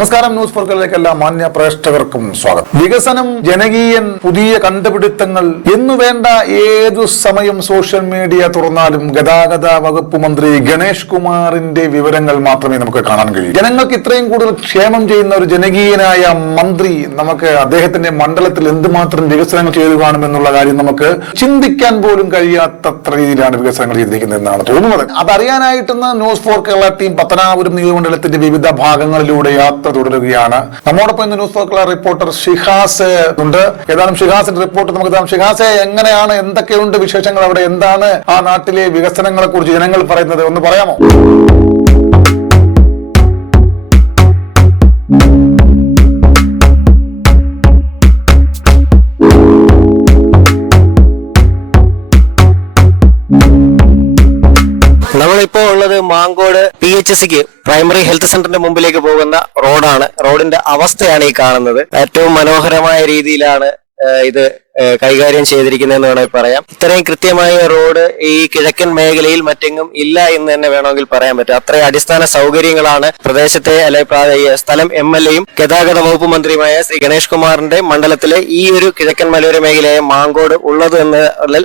നമസ്കാരം ന്യൂസ് ഫോർക്കിലേക്ക് എല്ലാ മാന്യ പ്രേക്ഷകർക്കും സ്വാഗതം. വികസനം ജനകീയൻ പുതിയ കണ്ടുപിടുത്തങ്ങൾ എന്നു വേണ്ട ഏതു സമയം സോഷ്യൽ മീഡിയ തുറന്നാലും ഗതാഗത വകുപ്പ് മന്ത്രി ഗണേഷ് കുമാറിന്റെ വിവരങ്ങൾ മാത്രമേ നമുക്ക് കാണാൻ കഴിയൂ. ജനങ്ങൾക്ക് ഇത്രയും കൂടുതൽ ക്ഷേമം ചെയ്യുന്ന ഒരു ജനകീയനായ മന്ത്രി നമുക്ക് അദ്ദേഹത്തിന്റെ മണ്ഡലത്തിൽ എന്തുമാത്രം വികസനങ്ങൾ ചെയ്തു കാണുമെന്നുള്ള കാര്യം നമുക്ക് ചിന്തിക്കാൻ പോലും കഴിയാത്തത്ര രീതിയിലാണ് വികസനങ്ങൾ ചെയ്തിരിക്കുന്നത് എന്നാണ് തോന്നുന്നത്. അതറിയാനായിട്ടെന്ന് news for Kerala team Pathanapuram നിയോജകമണ്ഡലത്തിന്റെ വിവിധ ഭാഗങ്ങളിലൂടെ യാത്ര തുടരുകയാണ്. നമ്മോടൊപ്പം ഇന്ന് ന്യൂസ് ഫോർ റിപ്പോർട്ടർ ഷിഹാസ് ഉണ്ട്. ഏതാനും ഷിഹാസിന്റെ റിപ്പോർട്ട് നമുക്ക് തരാം ഷിഹാസെ എങ്ങനെയാണ്? എന്തൊക്കെയുണ്ട് വിശേഷങ്ങൾ അവിടെ? എന്താണ് ആ നാട്ടിലെ വികസനങ്ങളെ കുറിച്ച് ജനങ്ങൾ പറയുന്നത്? ഒന്ന് പറയാമോ? Mankode P H C primary health സെന്ററിന്റെ മുമ്പിലേക്ക് പോകുന്ന റോഡാണ്. റോഡിന്റെ അവസ്ഥയാണ് ഈ കാണുന്നത്. ഏറ്റവും മനോഹരമായ രീതിയിലാണ് ഇത് കൈകാര്യം ചെയ്തിരിക്കുന്നതെന്ന് വേണമെങ്കിൽ പറയാം. ഇത്രയും കൃത്യമായ റോഡ് ഈ കിഴക്കൻ മേഖലയിൽ മറ്റെങ്ങും ഇല്ല എന്ന് തന്നെ വേണമെങ്കിൽ പറയാൻ പറ്റും. അത്രയും അടിസ്ഥാന സൗകര്യങ്ങളാണ് പ്രദേശത്തെ അല്ലെ സ്ഥലം എം എൽ എയും ഗതാഗത വകുപ്പ് മന്ത്രിയുമായ ശ്രീ ഗണേഷ് കുമാറിന്റെ മണ്ഡലത്തിലെ ഈ ഒരു കിഴക്കൻ മലയോര മേഖലയായ മാങ്കോട് ഉള്ളത് എന്ന്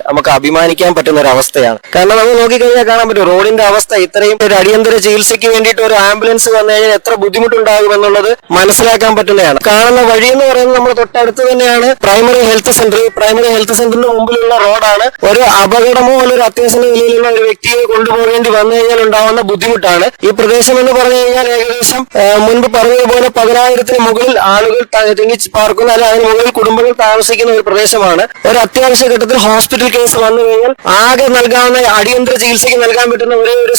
നമുക്ക് അഭിമാനിക്കാൻ പറ്റുന്ന ഒരു അവസ്ഥയാണ്. കാരണം നമ്മൾ നോക്കിക്കഴിഞ്ഞാൽ കാണാൻ പറ്റും റോഡിന്റെ അവസ്ഥ ഇത്രയും ഒരു അടിയന്തര ചികിത്സയ്ക്ക് വേണ്ടിയിട്ട് ഒരു ആംബുലൻസ് വന്നു കഴിഞ്ഞാൽ എത്ര ബുദ്ധിമുട്ടുണ്ടാകും എന്നുള്ളത് മനസ്സിലാക്കാൻ പറ്റുന്നതാണ്. കാണുന്ന വഴി എന്ന് പറയുന്നത് നമ്മൾ തൊട്ടടുത്ത് തന്നെയാണ് primary health centre primary health സെന്ററിന് മുമ്പിലുള്ള റോഡാണ്. ഒരു അപകടമോ അല്ലെങ്കിൽ ഒരു അത്യാവശ്യ നിലയിലുള്ള ഒരു വ്യക്തിയെ കൊണ്ടുപോകേണ്ടി വന്നു കഴിഞ്ഞാൽ ഉണ്ടാവുന്ന ബുദ്ധിമുട്ടാണ്. ഈ പ്രദേശം എന്ന് പറഞ്ഞു കഴിഞ്ഞാൽ ഏകദേശം മുൻപ് പറഞ്ഞതുപോലെ പതിനായിരത്തിന് മുകളിൽ ആളുകൾ തിങ്ങി പാർക്കുന്ന അല്ലെങ്കിൽ അതിന് മുകളിൽ കുടുംബങ്ങൾ താമസിക്കുന്ന ഒരു പ്രദേശമാണ്. ഒരു അത്യാവശ്യ ഘട്ടത്തിൽ ഹോസ്പിറ്റൽ കേസ് വന്നു കഴിഞ്ഞാൽ ആകെ നൽകാവുന്ന അടിയന്തര ചികിത്സയ്ക്ക് നൽകാൻ പറ്റുന്ന ഒരേ ഒരു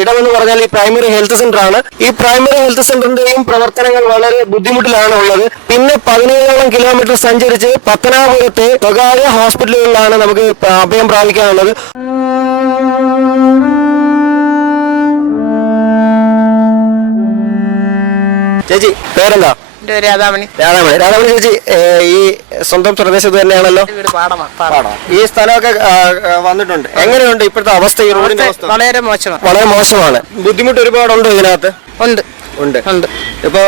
ഇടമെന്ന് പറഞ്ഞാൽ ഈ പ്രൈമറി ഹെൽത്ത് സെന്റർ ആണ്. ഈ പ്രൈമറി ഹെൽത്ത് സെന്ററിന്റെയും പ്രവർത്തനങ്ങൾ വളരെ ബുദ്ധിമുട്ടിലാണ് ഉള്ളത് പിന്നെ പതിനേഴോളം കിലോമീറ്റർ സഞ്ചരിച്ച് പത്തനാപുരത്തെ സ്വകാര്യ ഹോസ്പിറ്റലുകളിലാണ് നമുക്ക് അഭയം പ്രാപിക്കാനുള്ളത്. ചേച്ചി പേരെന്താ? രാധാമണി. രാധാമണി. രാധാമണി ചേച്ചി ഈ സ്വന്തം പ്രദേശത്ത് തന്നെയാണല്ലോ? ഈ സ്ഥലമൊക്കെ വന്നിട്ടുണ്ട്. എങ്ങനെയുണ്ട് ഇപ്പോഴത്തെ അവസ്ഥ ഈ റോഡിന്റെ അവസ്ഥ? വളരെ മോശമാണ്. വളരെ മോശമാണ്. ബുദ്ധിമുട്ട് ഒരുപാടുണ്ടോ ഇതിനകത്ത്? ഉണ്ട്. ഉണ്ട്. ഇപ്പൊ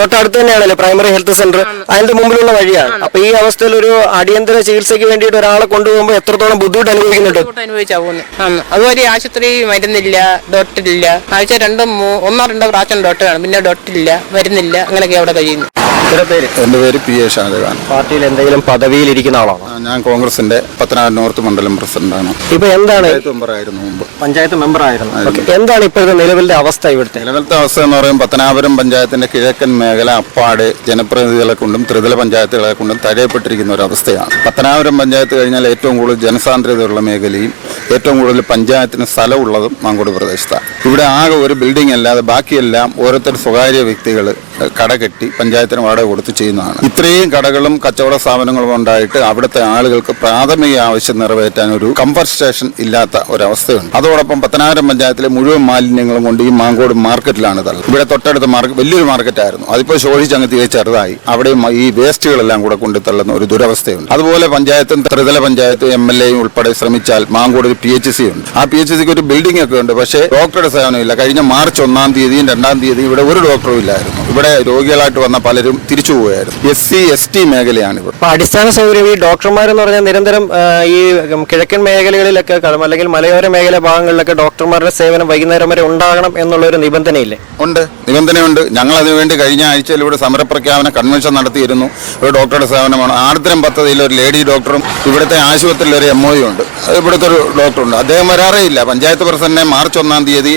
തൊട്ടടുത്ത് തന്നെയാണല്ലോ പ്രൈമറി ഹെൽത്ത് സെന്റർ അതിന്റെ മുമ്പിലുള്ള വഴിയാണ്. അപ്പൊ ഈ അവസ്ഥയിൽ ഒരു അടിയന്തര ചികിത്സയ്ക്ക് വേണ്ടിയിട്ട് ഒരാളെ കൊണ്ടുപോകുമ്പോൾ എത്രത്തോളം ബുദ്ധിമുട്ട് അനുഭവിക്കുന്നുണ്ട് അനുഭവിച്ചാ പോകുന്നത് അതുപോലെ ആശുപത്രി മരുന്നില്ല ഡോക്ടറില്ല ആഴ്ച രണ്ടും ഒന്നോ രണ്ടോ പ്രാവശ്യം ഡോക്ടർ കാണും. പിന്നെ ഡോക്ടറില്ല വരുന്നില്ല അങ്ങനെയൊക്കെ അവിടെ കഴിയുന്നു. ഇത്ര പേര്? എന്റെ പേര് പി എ ഷാജഹാൻ. പാർട്ടിയിൽ എന്തെങ്കിലും പദവിയിൽ ഇരിക്കുന്ന ആളാണോ ഞാൻ കോൺഗ്രസിന്റെ പത്തനാട് നോർത്ത് മണ്ഡലം പ്രസിഡന്റാണ്. ഇപ്പൊ എന്താണ്? പഞ്ചായത്ത് മെമ്പറായിരുന്നു മുമ്പ്. പഞ്ചായത്ത് Okay. എന്താണ് ഇപ്പോഴത്തെ നിലവിലെ അവസ്ഥ ഇവിടുത്തെ? നിലവിലത്തെ അവസ്ഥ എന്ന് പറയുമ്പോൾ പത്തനാപുരം പഞ്ചായത്തിന്റെ കിഴക്കൻ മേഖല അപ്പാട് ജനപ്രതിനിധികളെ കൊണ്ടും ത്രിതല പഞ്ചായത്തുകളെ കൊണ്ടും തഴയപ്പെട്ടിരിക്കുന്ന ഒരു അവസ്ഥയാണ്. പത്തനാപുരം പഞ്ചായത്ത് കഴിഞ്ഞാൽ ഏറ്റവും കൂടുതൽ ജനസാന്ദ്രതയുള്ള മേഖലയും ഏറ്റവും കൂടുതൽ പഞ്ചായത്തിന് സ്ഥലമുള്ളതും മാങ്കോട് പ്രദേശത്താണ്. ഇവിടെ ആകെ ഒരു ബിൽഡിംഗ് അല്ലാതെ ബാക്കിയെല്ലാം ഓരോരുത്തർ സ്വകാര്യ വ്യക്തികൾ കട കെട്ടി പഞ്ചായത്തിന് വാടക കൊടുത്ത് ചെയ്യുന്നതാണ്. ഇത്രയും കടകളും കച്ചവട സ്ഥാപനങ്ങളും ഉണ്ടായിട്ട് അവിടുത്തെ ആളുകൾക്ക് പ്രാഥമിക ആവശ്യം നിറവേറ്റാൻ ഒരു കംഫർട്ട് സ്റ്റേഷൻ ഇല്ലാത്ത ഒരവസ്ഥയുണ്ട്. അതോടൊപ്പം പത്തനാപുരം പഞ്ചായത്തിലെ മുഴുവൻ മാലിന്യങ്ങളും കൊണ്ട് ഈ മാങ്കോട് മാർക്കറ്റിലാണ് തള്ളത് ഇവിടെ തൊട്ടടുത്ത മാർക്കറ്റ് വലിയൊരു മാർക്കറ്റായിരുന്നു. അതിപ്പോൾ ശോഷിച്ചങ്ങ് തീരെ ചെറുതായി. അവിടെ ഈ വേസ്റ്റുകളെല്ലാം കൂടെ കൊണ്ട് തള്ളുന്ന ഒരു ദുരവസ്ഥയുണ്ട്. അതുപോലെ പഞ്ചായത്തും ത്രിതല പഞ്ചായത്തും എം എൽ എയും ഉൾപ്പെടെ ശ്രമിച്ചാൽ മാങ്കോട് ഒരു പി എച്ച് സി ഉണ്ട്. ആ പി എച്ച് സിക്ക് ഒരു ബിൽഡിംഗ് ഒക്കെ ഉണ്ട്. പക്ഷേ ഡോക്ടറുടെ സേവനമില്ല കഴിഞ്ഞ മാർച്ച് ഒന്നാം തീയതിയും രണ്ടാം തീയതിയും ഇവിടെ ഒരു ഡോക്ടറും ഇല്ലായിരുന്നു. ഇവിടെ രോഗികളായിട്ട് വന്ന പലരും തിരിച്ചു പോവുകയായിരുന്നു. എസ് സി എസ് ടി മേഖലയാണ് ഇവിടെ അപ്പൊ അടിസ്ഥാന സൗകര്യം ഈ ഡോക്ടർമാരെന്ന് പറഞ്ഞാൽ നിരന്തരം ഈ കിഴക്കൻ മേഖലകളിലൊക്കെ അല്ലെങ്കിൽ മലയോര മേഖല ഭാഗങ്ങളിലൊക്കെ ഡോക്ടർമാരുടെ സേവനം വൈകുന്നേരം വരെ ഉണ്ടാകണം എന്നുള്ള ഒരു നിബന്ധനയില്ലേ? ഉണ്ട്. നിബന്ധനയുണ്ട്. ഞങ്ങൾ അതിനുവേണ്ടി കഴിഞ്ഞ ആഴ്ചയിൽ ഇവിടെ സമരപ്രഖ്യാപന കൺവെൻഷൻ നടത്തിയിരുന്നു. ഒരു ഡോക്ടറുടെ സേവനമാണ്. ആർദ്രം പദ്ധതിയിൽ ഒരു ലേഡി ഡോക്ടറും ഇവിടുത്തെ ആശുപത്രിയിൽ ഒരു എം ഉണ്ട്. ഇവിടുത്തെ ഒരു ഡോക്ടറുണ്ട് അദ്ദേഹം വരാറേ ഇല്ല. പഞ്ചായത്ത് പ്രസിഡന്റിനെ മാർച്ച് ഒന്നാം തീയതി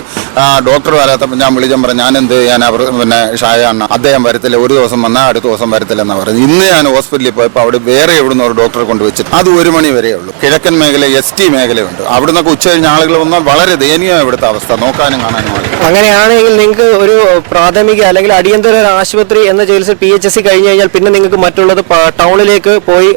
ഡോക്ടർ വരാത്തപ്പോൾ ഞാൻ വിളിച്ചം പറഞ്ഞു ഞാൻ എന്ത് ചെയ്യാൻ അവർ പിന്നെ ഷായ അണ്ണ അദ്ദേഹം വരത്തില്ല. ഒരു ദിവസം വന്നാൽ അടുത്ത ദിവസം വരത്തില്ലെന്ന് പറഞ്ഞു ഇന്ന് ഞാൻ ഹോസ്പിറ്റലിൽ പോയപ്പോൾ അവിടെ വേറെ എവിടുന്ന് ഒരു ഡോക്ടറെ കൊണ്ടുവച്ചിട്ട് അത് ഒരു മണി വരെ ഉള്ളൂ. കിഴക്കൻ മേഖല എസ് ടി മേഖലയുണ്ട്. അവിടെ നിന്നൊക്കെ ഉച്ച കഴിഞ്ഞ ആളുകൾ വന്നാൽ വളരെ ദയനീയമായ ഇവിടുത്തെ അവസ്ഥ. നോക്കാനും കാണാനും അങ്ങനെയാണെങ്കിൽ നിങ്ങൾക്ക് ഒരു പ്രാഥമിക അല്ലെങ്കിൽ അടിയന്തര ഒരു ആശുപത്രി എന്ന ചികിത്സ പി എച്ച് എസ് സി കഴിഞ്ഞു കഴിഞ്ഞാൽ പിന്നെ നിങ്ങൾക്ക് മറ്റുള്ളത് ടൗണിലേക്ക് പോയി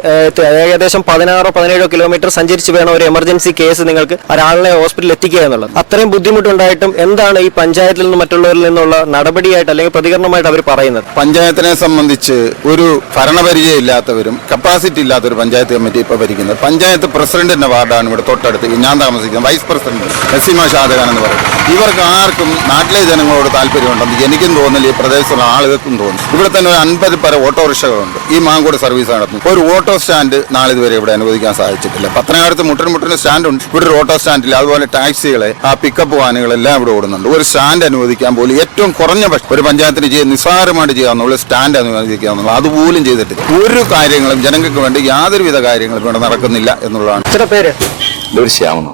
ഏകദേശം പതിനാറോ പതിനേഴോ കിലോമീറ്റർ സഞ്ചരിച്ച് വേണം ഒരു എമർജൻസി കേസ് നിങ്ങൾക്ക് ഒരാളിനെ ഹോസ്പിറ്റലിൽ എത്തിക്കുക എന്നുള്ളത്. അത്രയും ബുദ്ധിമുട്ടുണ്ടായിട്ടും എന്താണ് ഈ പഞ്ചായത്തിൽ നിന്ന് മറ്റുള്ളവരിൽ നിന്നുള്ള നടപടിയായിട്ട് അല്ലെങ്കിൽ പ്രതികരണമായിട്ട് അവർ പറയുന്നത്? പഞ്ചായത്തിനെ സംബന്ധിച്ച് ഒരു ഭരണപരിചയം ഇല്ലാത്തവരും കപ്പാസിറ്റി ഇല്ലാത്ത ഒരു പഞ്ചായത്ത് കമ്മിറ്റി ഇപ്പോൾ ഭരിക്കുന്നത്. പഞ്ചായത്ത് പ്രസിഡന്റിന്റെ വാർഡാണ് ഇവിടെ തൊട്ടടുത്ത്. ഞാൻ താമസിക്കുന്നത് വൈസ് പ്രസിഡന്റ് നസീമ ഷാദഖാൻ എന്ന് പറയും ഇവർക്ക് ആർക്കും നാട്ടിലെ ജനങ്ങളോട് താല്പര്യമുണ്ടെന്ന് എനിക്കും തോന്നില്ല ഈ പ്രദേശത്തുള്ള ആളുകൾക്കും തോന്നുന്നു. ഇവിടെ തന്നെ ഒരു അൻപത് പര ഓട്ടോറിക്ഷകളുണ്ട്. ഈ മാങ്കോട് സർവീസ് നടത്തുന്നു. ഒരു ഓട്ടോ സ്റ്റാൻഡ് നാളെ ഇതുവരെ ഇവിടെ അനുവദിക്കാൻ സാധിച്ചിട്ടില്ല. പത്തനായിരത്ത് മുട്ടിന് മുട്ടിന് സ്റ്റാൻഡ് ഉണ്ട് ഇവിടെ ഒരു ഓട്ടോ സ്റ്റാൻഡിൽ അതുപോലെ ടാക്സികളെ ആ പിക്കപ്പ് വാനുകളെല്ലാം ഇവിടെ ഓടുന്നുണ്ട്. ഒരു സ്റ്റാൻഡ് അനുവദിക്കാൻ പോലും ഏറ്റവും കുറഞ്ഞ ഒരു പഞ്ചായത്തിന് ചെയ്യാൻ നിസ്സാരമായിട്ട് ചെയ്യാവുന്ന സ്റ്റാൻഡ് അനുവദിക്കാവുന്നുള്ളൂ അതുപോലും ചെയ്തിട്ടില്ല. ഒരു കാര്യങ്ങളും ജനങ്ങൾക്ക് വേണ്ടി യാതൊരുവിധ കാര്യങ്ങളും ഇവിടെ നടക്കുന്നില്ല എന്നുള്ളതാണ്. ഇത്ര പേര് തീർച്ചയാവുന്നു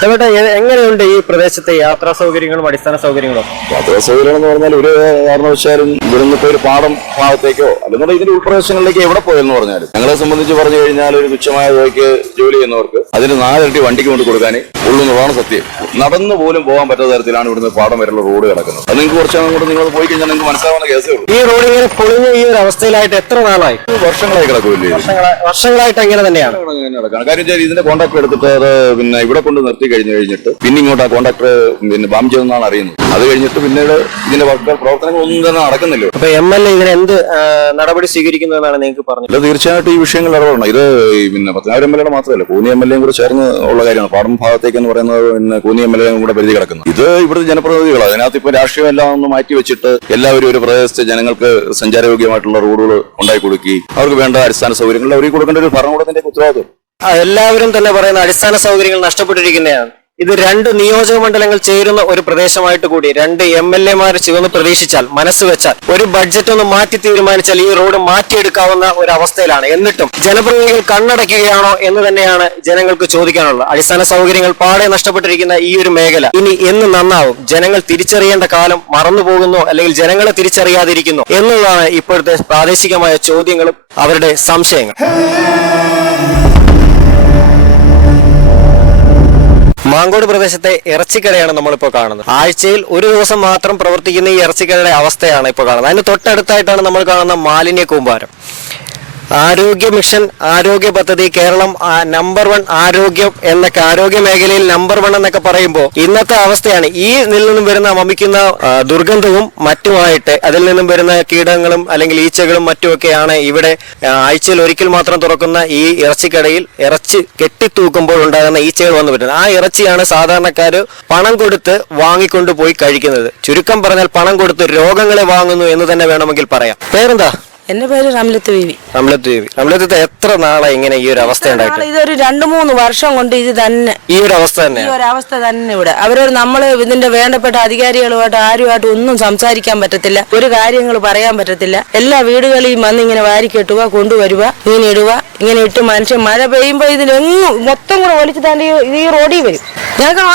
ചേട്ടാ എങ്ങനെയുണ്ട് ഈ പ്രദേശത്തെ യാത്രാ സൗകര്യങ്ങളും അടിസ്ഥാന സൗകര്യങ്ങളും? യാത്രാ സൗകര്യങ്ങൾ എന്ന് പറഞ്ഞാൽ ഒരു കാരണവശാലും ഇവിടുന്ന് ഇപ്പോൾ ഒരു പാടം ഭാഗത്തേക്കോ അല്ലെന്നുണ്ടെങ്കിൽ ഇതിന്റെ ഉൾപ്രദേശങ്ങളിലേക്ക് എവിടെ പോയെന്ന് പറഞ്ഞാലും. ഞങ്ങളെ സംബന്ധിച്ച് പറഞ്ഞു കഴിഞ്ഞാൽ ഒരു തുച്ഛമായ തുകയ്ക്ക് ജോലി ചെയ്യുന്നവർക്ക് അതിന് നാലിരട്ടി വണ്ടിക്ക് കൊണ്ട് കൊടുക്കാനേ ഉള്ളൂ എന്നുള്ളതാണ് സത്യം. നടന്നു പോലും പോകാൻ പറ്റാത്ത തരത്തിലാണ് ഇവിടുന്ന് പാടം വരെയുള്ള റോഡ് കിടക്കുന്നത്. അത് നിങ്ങൾക്ക് കുറച്ച് അങ്ങോട്ട് നിങ്ങൾ പോയി കഴിഞ്ഞാൽ നിങ്ങൾക്ക് മനസ്സിലാവുന്ന കേസേ ഉള്ളൂ. ഈ റോഡ് ഇങ്ങനെ പൊളിഞ്ഞ ഈ ഒരു അവസ്ഥയിലായിട്ട് എത്ര നാളായി? വർഷങ്ങളായി കിടക്കില്ലേ വർഷങ്ങളായിട്ട് അങ്ങനെ തന്നെയാണ്. കാര്യം ഇതിന്റെ കോൺട്രാക്ട് എടുത്തിട്ട് പിന്നെ ഇവിടെ കൊണ്ട് നിർത്തി കഴിഞ്ഞു കഴിഞ്ഞിട്ട് പിന്നെ ഇങ്ങോട്ട് ആ കോൺട്രാക്ടർ പിന്നെ ബാം ചെയ്തെന്നാണ് അറിയുന്നത്. അത് കഴിഞ്ഞിട്ട് പിന്നീട് ഇതിന്റെ വർക്കുകൾ പ്രവർത്തനങ്ങൾ ഒന്നും തന്നെ നടക്കുന്നില്ല അപ്പൊ എം എൽ എ ഇതിന് എന്ത് നടപടി സ്വീകരിക്കുന്നതെന്നാണ് നിങ്ങൾക്ക് പറഞ്ഞത്? തീർച്ചയായിട്ടും ഈ വിഷയങ്ങൾ ഇടപെടണം. ഇത് പിന്നെ പത്തനാപുരം എം എൽ എയുടെ മാത്രമല്ല കൂനി എം എൽ എയും കൂടെ ചേർന്ന് ഉള്ള കാര്യമാണ്. പാടം ഭാഗത്തേക്ക് എന്ന് പറയുന്നത് പിന്നെ കൂനി എം എൽ എയും കൂടെ പരിധി കിടക്കുന്നു. ഇത് ഇവിടുത്തെ ജനപ്രതിനിധികൾ അതിനകത്ത് ഇപ്പൊ രാഷ്ട്രീയം എല്ലാം ഒന്ന് മാറ്റി വെച്ചിട്ട് എല്ലാവരും ഒരു പ്രദേശത്തെ ജനങ്ങൾക്ക് സഞ്ചാരയോഗ്യമായിട്ടുള്ള റോഡുകൾ ഉണ്ടാക്കി കൊടുക്കി അവർക്ക് വേണ്ട അടിസ്ഥാന സൗകര്യങ്ങൾ അവർ കൊടുക്കേണ്ട ഒരു ഭരണകൂടത്തിന്റെ ഉത്തരവാദിത്വം. എല്ലാവരും തന്നെ പറയുന്ന അടിസ്ഥാന സൗകര്യങ്ങൾ നഷ്ടപ്പെട്ടിരിക്കുന്നതാണ്. ഇത് രണ്ട് നിയോജക മണ്ഡലങ്ങൾ ചേരുന്ന ഒരു പ്രദേശമായിട്ട് കൂടി രണ്ട് എം എൽ എമാർ ചുവന്ന് പ്രതീക്ഷിച്ചാൽ മനസ്സ് വെച്ചാൽ ഒരു ബഡ്ജറ്റ് ഒന്ന് മാറ്റി തീരുമാനിച്ചാൽ ഈ റോഡ് മാറ്റിയെടുക്കാവുന്ന ഒരു അവസ്ഥയിലാണ്. എന്നിട്ടും ജനപ്രതിനിധികൾ കണ്ണടയ്ക്കുകയാണോ എന്ന് തന്നെയാണ് ജനങ്ങൾക്ക് ചോദിക്കാനുള്ളത്. അടിസ്ഥാന സൗകര്യങ്ങൾ പാടെ നഷ്ടപ്പെട്ടിരിക്കുന്ന ഈ ഒരു മേഖല ഇനി എന്ന് നന്നാവും. ജനങ്ങൾ തിരിച്ചറിയേണ്ട കാലം മറന്നു പോകുന്നു അല്ലെങ്കിൽ ജനങ്ങളെ തിരിച്ചറിയാതിരിക്കുന്നു എന്നുള്ളതാണ് ഇപ്പോഴത്തെ പ്രാദേശികമായ ചോദ്യങ്ങളും അവരുടെ സംശയങ്ങൾ മാങ്കോട് പ്രദേശത്തെ ഇറച്ചിക്കടയാണ് നമ്മളിപ്പോൾ കാണുന്നത്. ആഴ്ചയിൽ ഒരു ദിവസം മാത്രം പ്രവർത്തിക്കുന്ന ഈ ഇറച്ചിക്കടയുടെ അവസ്ഥയാണ് ഇപ്പോൾ കാണുന്നത്. അതിന് തൊട്ടടുത്തായിട്ടാണ് നമ്മൾ കാണുന്ന മാലിന്യ കൂമ്പാരം. ആരോഗ്യ മിഷൻ ആരോഗ്യ പദ്ധതി കേരളം നമ്പർ വൺ ആരോഗ്യം എന്നൊക്കെ ആരോഗ്യ മേഖലയിൽ നമ്പർ വൺ എന്നൊക്കെ പറയുമ്പോൾ ഇന്നത്തെ അവസ്ഥയാണ്. ഈ ഇതിൽ നിന്നും വരുന്ന വമിക്കുന്ന ദുർഗന്ധവും മറ്റുമായിട്ട് അതിൽ നിന്നും വരുന്ന കീടങ്ങളും അല്ലെങ്കിൽ ഈച്ചകളും മറ്റുമൊക്കെയാണ് ഇവിടെ ആഴ്ചയിൽ ഒരിക്കൽ മാത്രം തുറക്കുന്ന ഈ ഇറച്ചിക്കടയിൽ ഇറച്ചി കെട്ടിത്തൂക്കുമ്പോൾ ഉണ്ടാകുന്ന ഈച്ചകൾ വന്നു പറ്റുന്നത് ആ ഇറച്ചിയാണ് സാധാരണക്കാർ പണം കൊടുത്ത് വാങ്ങിക്കൊണ്ട് പോയി കഴിക്കുന്നത്. ചുരുക്കം പറഞ്ഞാൽ പണം കൊടുത്ത് രോഗങ്ങളെ വാങ്ങുന്നു എന്ന് തന്നെ വേണമെങ്കിൽ പറയാം. പേരെന്താ? എന്റെ പേര് റംലത്ത് ബീവി റംലത്ത് ദേവി റംലത്ത് എത്ര നാളായി ഇങ്ങനെ ഈ ഒരു അവസ്ഥ ഉണ്ടായിട്ട്? ഇതൊരു രണ്ടു മൂന്ന് വർഷം കൊണ്ട് ഇത് തന്നെ. ഈ ഒരു അവസ്ഥ തന്നെ. ഈ ഒരു അവസ്ഥ തന്നെ ഇവിടെ. അവരോട് നമ്മൾ ഇതിന്റെ വേണ്ടപ്പെട്ട അധികാരികളുമായിട്ട് ആരുമായിട്ട് ഒന്നും സംസാരിക്കാൻ പറ്റത്തില്ല. ഒരു കാര്യങ്ങൾ പറയാൻ പറ്റത്തില്ല. എല്ലാ വീടുകളിലും വന്ന് ഇങ്ങനെ വാരി കെട്ടുക കൊണ്ടുവരുക ഇങ്ങനെ ഇടുക ഇങ്ങനെ ഇട്ട് മനുഷ്യൻ മഴ പെയ്യുമ്പോ ഇതിലെങ്ങും മൊത്തം കൂടെ ഒലിച്ചു തന്നെ ഈ- റോഡിൽ വരും.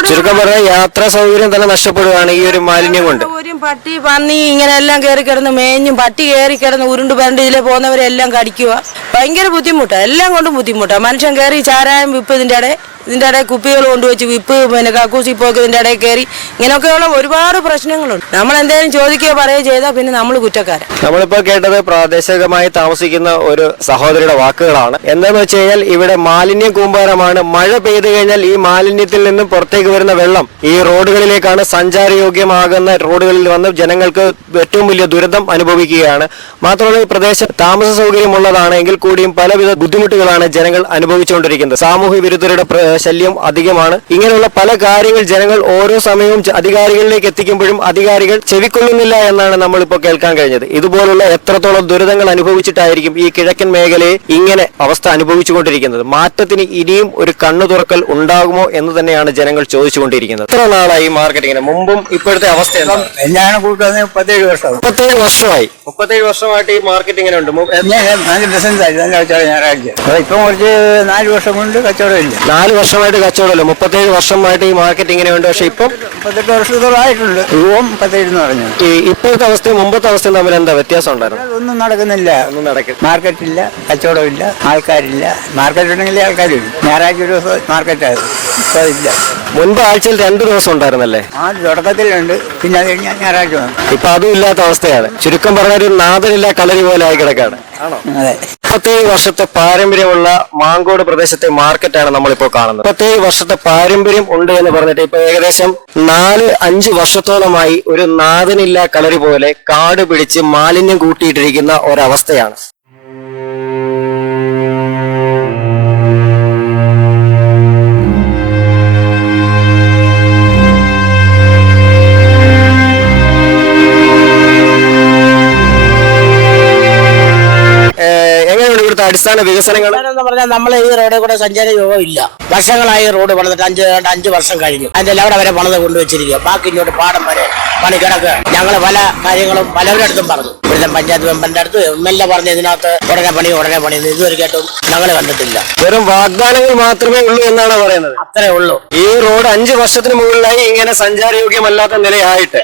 ചുരുക്കം പറഞ്ഞാൽ യാത്രാ സൗകര്യം തന്നെ നഷ്ടപ്പെടുകയാണ് ഈ ഒരു മാലിന്യം കൊണ്ട്. പട്ടി പന്നി ഇങ്ങനെ എല്ലാം കയറി കിടന്ന് മേഞ്ഞും പട്ടി കയറി കിടന്ന് ഉരുണ്ട് പരണ്ട് ഇതിലെ പോകുന്നവരെല്ലാം കടിക്കുക. ഭയങ്കര ബുദ്ധിമുട്ടാണ് എല്ലാം കൊണ്ടും ബുദ്ധിമുട്ടാണ് മനുഷ്യൻ കയറി ചാരായം വിപ്പ് ഇതിന്റെ ഇടയിൽ ഇതിന്റെ ഇടയിൽ കുപ്പികൾ കൊണ്ടുവച്ച് വിപ്പ് പിന്നെ കക്കൂസി പോക്ക് ഇതിന്റെ ഇടയിൽ കയറി. ഇങ്ങനെയൊക്കെയുള്ള ഒരുപാട് പ്രശ്നങ്ങളുണ്ട്. നമ്മൾ എന്തെങ്കിലും ചോദിക്കുകയോ പറയുകയോ ചെയ്താൽ പിന്നെ നമ്മൾ കുറ്റക്കാരൻ നമ്മളിപ്പോൾ കേട്ടത് പ്രാദേശികമായി താമസിക്കുന്ന ഒരു സഹോദരിയുടെ വാക്കുകളാണ്. എന്താന്ന് വെച്ച് കഴിഞ്ഞാൽ ഇവിടെ മാലിന്യ കൂമ്പാരമാണ്. മഴ പെയ്തു കഴിഞ്ഞാൽ ഈ മാലിന്യത്തിൽ നിന്നും പുറത്തേക്ക് വരുന്ന വെള്ളം ഈ റോഡുകളിലേക്കാണ് സഞ്ചാരയോഗ്യമാകുന്ന റോഡുകളിൽ വന്ന് ജനങ്ങൾക്ക് ഏറ്റവും വലിയ ദുരിതം അനുഭവിക്കുകയാണ്. മാത്രമല്ല ഈ പ്രദേശം താമസ സൗകര്യമുള്ളതാണ് എങ്കിൽ കൂടിയും പലവിധ ബുദ്ധിമുട്ടുകളാണ് ജനങ്ങൾ അനുഭവിച്ചുകൊണ്ടിരിക്കുന്നത്. സാമൂഹ്യ വിരുദ്ധരുടെ ശല്യം അധികമാണ് ഇങ്ങനെയുള്ള പല കാര്യങ്ങൾ ജനങ്ങൾ ഓരോ സമയവും അധികാരികളിലേക്ക് എത്തിക്കുമ്പോഴും അധികാരികൾ ചെവിക്കൊള്ളുന്നില്ല എന്നാണ് നമ്മളിപ്പോൾ കേൾക്കാൻ കഴിഞ്ഞത് ഇതുപോലുള്ള എത്രത്തോളം ദുരിതങ്ങൾ അനുഭവിച്ചിട്ടായിരിക്കും ഈ കിഴക്കൻ മേഖലയെ ഇങ്ങനെ അവസ്ഥ അനുഭവിച്ചുകൊണ്ടിരിക്കുന്നത് മാറ്റത്തിന് ഇനിയും ഒരു കണ്ണു തുറക്കൽ ഉണ്ടാകുമോ എന്ന് തന്നെയാണ് ജനങ്ങൾ ചോദിച്ചുകൊണ്ടിരിക്കുന്നത് എത്ര നാളായി മാർക്കറ്റിങ്ങിന് മാർക്കറ്റ് മുമ്പും ഇപ്പോഴത്തെ അവസ്ഥ? ഞാൻ മുപ്പത്തേഴ് വർഷം മുപ്പത്തേഴ് വർഷമായി മുപ്പത്തേഴ് വർഷമായിട്ട് ഈ മാർക്കറ്റ് ഇങ്ങനെ ഉണ്ട് മു- ഞാൻ ബിസിനസ് ആയിരുന്നു ഞായറാഴ്ച ഇപ്പം കുറച്ച് നാല് വർഷം കൊണ്ട് കച്ചവടം ഇല്ല നാല് വർഷമായിട്ട് കച്ചവടമല്ലോ. മുപ്പത്തേഴ് വർഷമായിട്ട് ഈ മാർക്കറ്റ് ഇങ്ങനെ ഉണ്ട് പക്ഷേ ഇപ്പം മുപ്പത്തെട്ട് രൂപം മുപ്പത്തേഴ് എന്ന് പറഞ്ഞു. ഈ ഇപ്പോഴത്തെ അവസ്ഥയും മുമ്പത്തെ അവസ്ഥയും തമ്മിൽ എന്താ വ്യത്യാസം ഉണ്ടായിരുന്നു? ഒന്നും നടക്കുന്നില്ല. ഒന്നും നടക്കും മാർക്കറ്റില്ല കച്ചവടമില്ല ആൾക്കാരില്ല. മാർക്കറ്റ് ഉണ്ടെങ്കിലേ ആൾക്കാരും ഞായറാഴ്ച ഒരു ദിവസം മാർക്കറ്റായിരുന്നു ഇല്ല മുൻപ് ആഴ്ചയിൽ രണ്ടു ദിവസം ഉണ്ടായിരുന്നല്ലേ? ആ തുടക്കത്തിലുണ്ട്. പിന്നെ അത് കഴിഞ്ഞാൽ ഞായറാഴ്ച വന്നു. ഇപ്പൊ അതും ഇല്ലാത്ത അവസ്ഥയാണ്. ചുരുക്കം പറഞ്ഞ ഒരു നാദനില്ല കളരി പോലെ ആയി കിടക്കാണ്. അതെ. മുപ്പത്തേഴ് വർഷത്തെ പാരമ്പര്യമുള്ള മാങ്കോട് പ്രദേശത്തെ മാർക്കറ്റാണ് നമ്മളിപ്പോൾ കാണുന്നത്. മുപ്പത്തേഴ് വർഷത്തെ പാരമ്പര്യം ഉണ്ട് എന്ന് പറഞ്ഞിട്ട് ഇപ്പൊ ഏകദേശം നാല് അഞ്ച് വർഷത്തോളമായി ഒരു നാദനില്ല കളരി പോലെ കാട് പിടിച്ച് മാലിന്യം കൂട്ടിയിട്ടിരിക്കുന്ന ഒരവസ്ഥയാണ്. അടിസ്ഥാന വികസനങ്ങൾ. എന്ന് പറഞ്ഞാൽ നമ്മളെ ഈ റോഡിൽ കൂടെ സഞ്ചാര യോഗം ഇല്ല വർഷങ്ങളായി റോഡ് പണിതിട്ട് അഞ്ച് ഏതാണ്ട് അഞ്ച് വർഷം കഴിഞ്ഞു. അതിന്റെ അവിടെ വരെ പണിത് കൊണ്ടുവച്ചിരിക്കുക. ബാക്കി ഇങ്ങോട്ട് പാടം വരെ പണി കിടക്കുക ഞങ്ങൾ പല കാര്യങ്ങളും പലരുടെ അടുത്തും പറഞ്ഞു. ഇവിടുത്തെ പഞ്ചായത്ത് മെമ്പറിന്റെ അടുത്ത് എം എൽ എ പറഞ്ഞ് ഇതിനകത്ത് ഉടനെ പണി ഉടനെ പണി ഇതുവരെ കേട്ടും ഞങ്ങൾ കണ്ടിട്ടില്ല. വെറും വാഗ്ദാനങ്ങൾ മാത്രമേ ഉള്ളൂ എന്നാണ് പറയുന്നത്. അത്രേ ഉള്ളൂ. ഈ റോഡ് അഞ്ച് വർഷത്തിന് മുകളിലായി ഇങ്ങനെ സഞ്ചാരയോഗ്യമല്ലാത്ത നിലയായിട്ട്.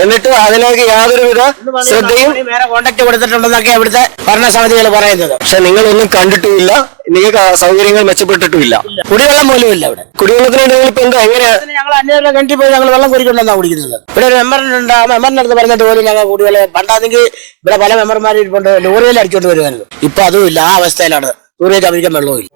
എന്നിട്ട് അതിലേക്ക് യാതൊരുവിധ ശ്രദ്ധയും വേറെ കോണ്ടാക്ട് കൊടുത്തിട്ടുണ്ടെന്നൊക്കെ ഇവിടുത്തെ ഭരണസമിതികൾ പറയുന്നത്. പക്ഷെ നിങ്ങളൊന്നും കണ്ടിട്ടുമില്ല. നിങ്ങൾക്ക് സൗകര്യങ്ങൾ മെച്ചപ്പെട്ടിട്ടുമില്ല. കുടിവെള്ളം പോലും ഇല്ല ഇവിടെ. കുടിവെള്ളത്തിന് വേണ്ടി ഇപ്പൊ എന്താ എങ്ങനെയാ? ഞങ്ങൾ അന്വേഷണം കണ്ടി പോയി ഞങ്ങൾ വെള്ളം കുടിക്കൊണ്ടെന്നാണ് കുടിക്കുന്നത് ഇവിടെ ഒരു മെമ്പറിനുണ്ട് ആ മെമ്പറിന്റെ അടുത്ത് പറഞ്ഞിട്ട് പോലും ഞങ്ങൾ കുടിവെള്ളം പണ്ടാണെങ്കിൽ ഇവിടെ പല മെമ്പർമാരും ഇരിപ്പുണ്ട്. ലോറിയിൽ അടിച്ചോണ്ട് വരുമായിരുന്നു. ഇപ്പൊ അതും ഇല്ല ആ അവസ്ഥയിലാണ്. സൂര്യ അമരിക്കാൻ വെള്ളവും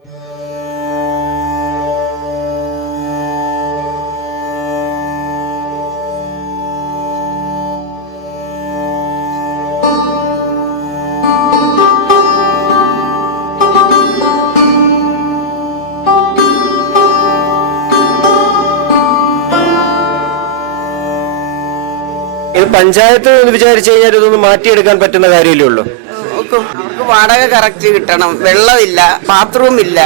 പഞ്ചായത്ത് എന്ന് വിചാരിച്ചു കഴിഞ്ഞാൽ ഇതൊന്നും മാറ്റിയെടുക്കാൻ പറ്റുന്ന കാര്യമല്ലേ ഉള്ളൂ. അവർക്ക് വാടക കറക്റ്റ് കിട്ടണം. വെള്ളമില്ല ബാത്റൂം ഇല്ല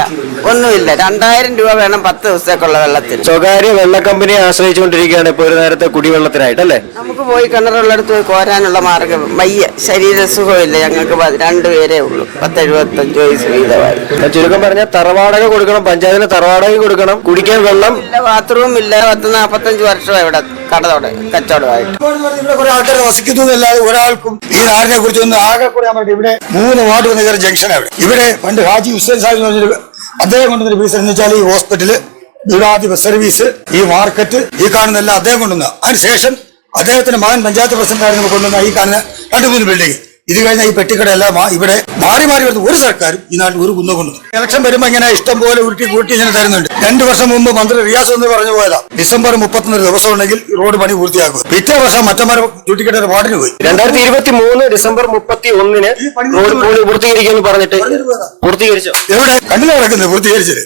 ഒന്നുമില്ല. രണ്ടായിരം രൂപ വേണം പത്ത് ദിവസത്തേക്കുള്ള വെള്ളത്തിന്. സ്വകാര്യ വെള്ള കമ്പനിയെ ആശ്രയിച്ചുകൊണ്ടിരിക്കുകയാണ് ഇപ്പൊ ഒരു നേരത്തെ കുടിവെള്ളത്തിനായിട്ട് അല്ലേ? നമുക്ക് പോയി കിണറുള്ളിടത്ത് പോയി കോരാനുള്ള മാർഗം വയ്യ. ശരീര സുഖമില്ല ഞങ്ങൾക്ക് രണ്ടുപേരെ ഉള്ളൂ. പത്ത് എഴുപത്തഞ്ച് വയസ്സ് വീതമായി. ചുരുക്കം പറഞ്ഞാൽ തറവാടക കൊടുക്കണം പഞ്ചായത്തിന് തറവാടക കൊടുക്കണം കുടിക്കാൻ വെള്ളം. ഇല്ല ബാത്റൂം ഇല്ല പത്ത് നാപ്പത്തഞ്ച് വർഷം ഇവിടെ. കടതോടെ കച്ചവടമായിട്ട്. ആൾക്കാർ വസിക്കുന്നു ഒരാൾക്കും ഈ നാടിനെ കുറിച്ച് ഒന്ന് ആകെ കൂടെ നമ്മുടെ ഇവിടെ മൂന്ന് വാർഡ് വന്ന ജംഗ്ഷനാണ് ഇവിടെ. ഇവിടെ പണ്ട് ഹാജി ഹുസൈൻ സാഹിബ് എന്ന് പറഞ്ഞൊരു അദ്ദേഹം കൊണ്ടുവന്ന ബീസ് എന്ന് വെച്ചാൽ ഈ ഹോസ്പിറ്റൽ ദുരാതി ബസ് സർവീസ് ഈ മാർക്കറ്റ് ഈ കാണുന്ന എല്ലാം അദ്ദേഹം കൊണ്ടുവന്ന. അതിനുശേഷം അദ്ദേഹത്തിന്റെ മകൻ പഞ്ചായത്ത് പ്രസിഡന്റ് ആയിരുന്നു കൊണ്ടുവന്ന ഈ കാണുന്ന രണ്ട് മൂന്ന് ബിൽഡിംഗ് ഇത് കഴിഞ്ഞാൽ ഈ പെട്ടിക്കടയെല്ലാം ഇവിടെ മാറി മാറി വരുന്ന ഒരു സർക്കാരും ഈ നാട്ടിൽ ഒരു കുന്ന കൊണ്ടു ഇലക്ഷൻ വരുമ്പോ ഇങ്ങനെ ഇഷ്ടം പോലെ ഉരുട്ടി കൂട്ടി ഇങ്ങനെ തരുന്നുണ്ട്. രണ്ടു വർഷം മുമ്പ് മന്ത്രി റിയാസ് എന്ന് പറഞ്ഞു പോയതാ. ഡിസംബർ മുപ്പത്തൊന്ന് ദിവസം ഉണ്ടെങ്കിൽ റോഡ് പണി പൂർത്തിയാക്കും പിറ്റേ വർഷം മറ്റന്മാരെ ചുട്ടിക്കെട്ട വാർഡിന് പോയി. രണ്ടായിരത്തി ഇരുപത്തി മൂന്ന് ഡിസംബർ മുപ്പത്തി ഒന്നിന് റോഡ് പണി പൂർത്തീകരിക്കുമെന്ന് പറഞ്ഞിട്ട് പൂർത്തീകരിച്ചോ? എവിടെ? കണ്ണിലാണ് കിടക്കുന്നത് പൂർത്തീകരിച്ചത്?